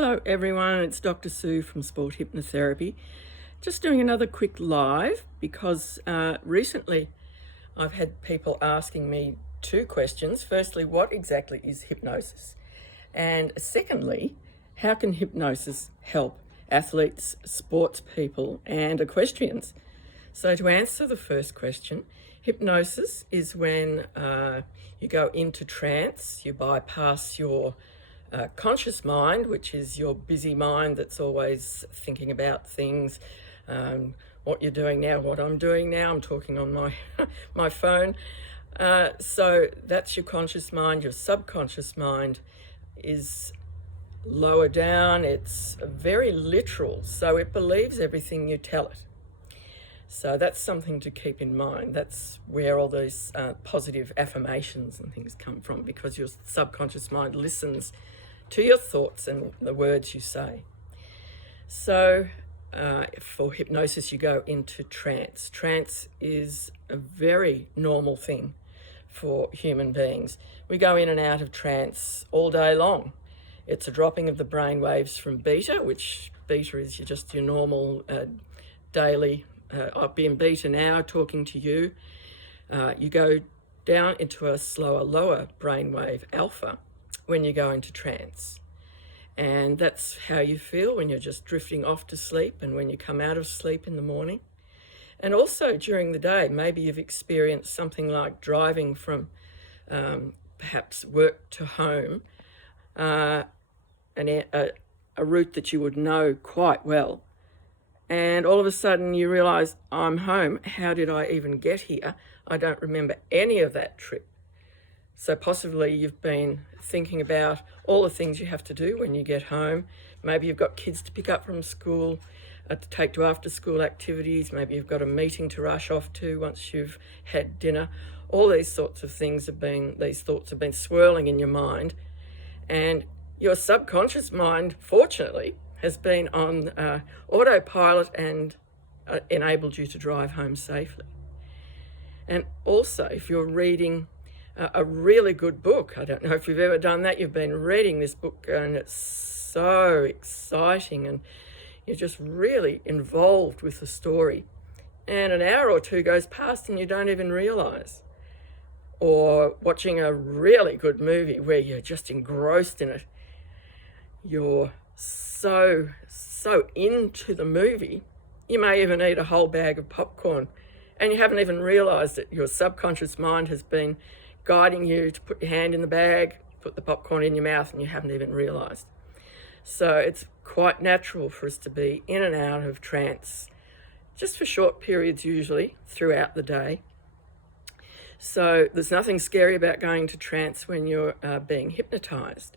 Hello everyone, it's Dr. Sue from Sport Hypnotherapy. Just doing another quick live because recently I've had people asking me two questions. Firstly, what exactly is hypnosis? And secondly, how can hypnosis help athletes, sports people and equestrians? So to answer the first question, hypnosis is when you go into trance, you bypass your conscious mind, which is your busy mind that's always thinking about things, what you're doing now, what I'm doing now. I'm talking on my phone. So that's your conscious mind. Your subconscious mind is lower down. It's very literal, so it believes everything you tell it. So that's something to keep in mind. That's where all those positive affirmations and things come from, because your subconscious mind listens to your thoughts and the words you say. So for hypnosis, you go into trance. Trance is a very normal thing for human beings. We go in and out of trance all day long. It's a dropping of the brain waves from beta, which beta is just your normal daily, I'll be in beta now talking to you. You go down into a slower, lower brainwave alpha when you go into trance. And that's how you feel when you're just drifting off to sleep and when you come out of sleep in the morning. And also during the day, maybe you've experienced something like driving from perhaps work to home, a route that you would know quite well. And all of a sudden you realise, I'm home. How did I even get here? I don't remember any of that trip. So possibly you've been thinking about all the things you have to do when you get home. Maybe you've got kids to pick up from school, to take to after school activities. Maybe you've got a meeting to rush off to once you've had dinner. All these sorts of things these thoughts have been swirling in your mind. And your subconscious mind, fortunately, has been on autopilot and enabled you to drive home safely. And also, if you're reading a really good book, I don't know if you've ever done that, you've been reading this book and it's so exciting and you're just really involved with the story, and an hour or two goes past and you don't even realise. Or watching a really good movie where you're just engrossed in it. You're so into the movie, you may even eat a whole bag of popcorn and you haven't even realised that your subconscious mind has been guiding you to put your hand in the bag, put the popcorn in your mouth, and you haven't even realised. So it's quite natural for us to be in and out of trance, just for short periods usually throughout the day. So there's nothing scary about going to trance when you're being hypnotised.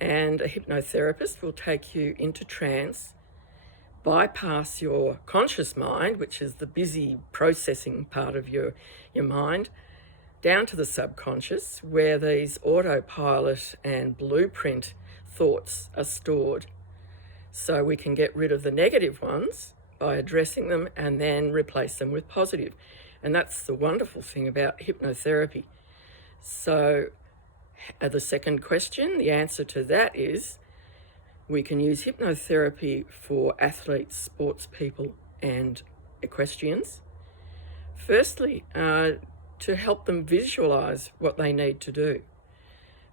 And a hypnotherapist will take you into trance, bypass your conscious mind, which is the busy processing part of your mind, down to the subconscious, where these autopilot and blueprint thoughts are stored. So we can get rid of the negative ones by addressing them and then replace them with positive. And that's the wonderful thing about hypnotherapy. So the second question, the answer to that is we can use hypnotherapy for athletes, sports people and equestrians. Firstly, to help them visualise what they need to do.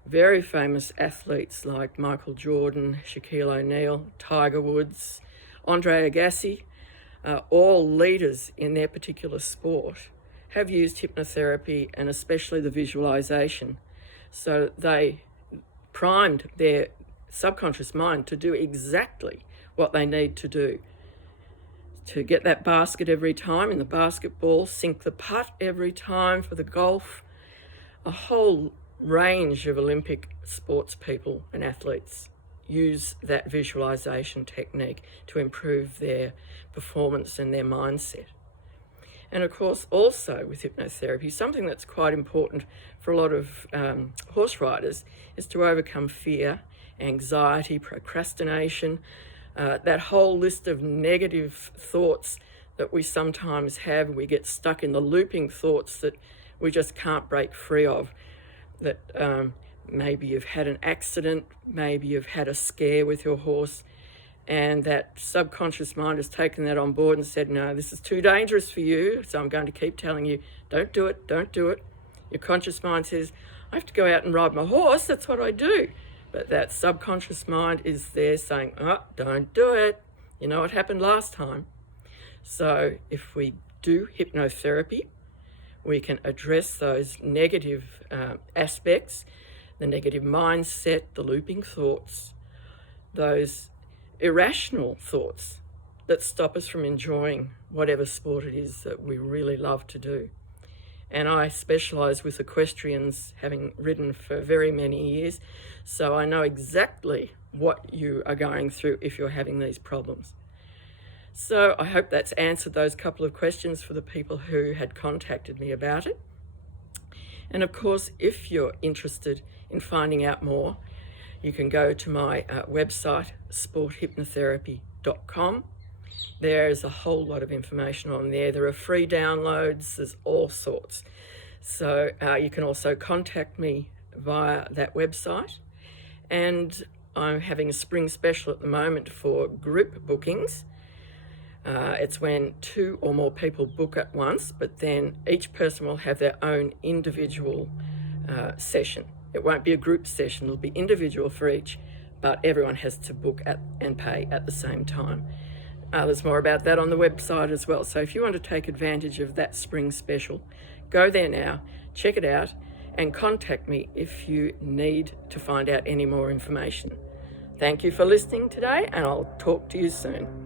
Very famous athletes like Michael Jordan, Shaquille O'Neal, Tiger Woods, Andre Agassi, all leaders in their particular sport, have used hypnotherapy and especially the visualisation. So they primed their subconscious mind to do exactly what they need to do. To get that basket every time in the basketball, sink the putt every time for the golf. A whole range of Olympic sports people and athletes use that visualization technique to improve their performance and their mindset. And of course, also with hypnotherapy, something that's quite important for a lot of horse riders is to overcome fear, anxiety, procrastination, that whole list of negative thoughts that we sometimes have. We get stuck in the looping thoughts that we just can't break free of, that maybe you've had an accident, maybe you've had a scare with your horse, and that subconscious mind has taken that on board and said, no, this is too dangerous for you, so I'm going to keep telling you, don't do it, don't do it. Your conscious mind says, I have to go out and ride my horse, that's what I do. But that subconscious mind is there saying, oh, don't do it. You know what happened last time. So if we do hypnotherapy, we can address those negative aspects, the negative mindset, the looping thoughts, those irrational thoughts that stop us from enjoying whatever sport it is that we really love to do. And I specialise with equestrians, having ridden for very many years, so I know exactly what you are going through if you're having these problems. So I hope that's answered those couple of questions for the people who had contacted me about it. And of course, if you're interested in finding out more, you can go to my website, sporthypnotherapy.com. There's a whole lot of information on there. There are free downloads, there's all sorts. So you can also contact me via that website. And I'm having a spring special at the moment for group bookings. It's when 2 or more people book at once, but then each person will have their own individual session. It won't be a group session, it'll be individual for each, but everyone has to book and pay at the same time. There's more about that on the website as well. So if you want to take advantage of that spring special, go there now, check it out, and contact me if you need to find out any more information. Thank you for listening today, and I'll talk to you soon.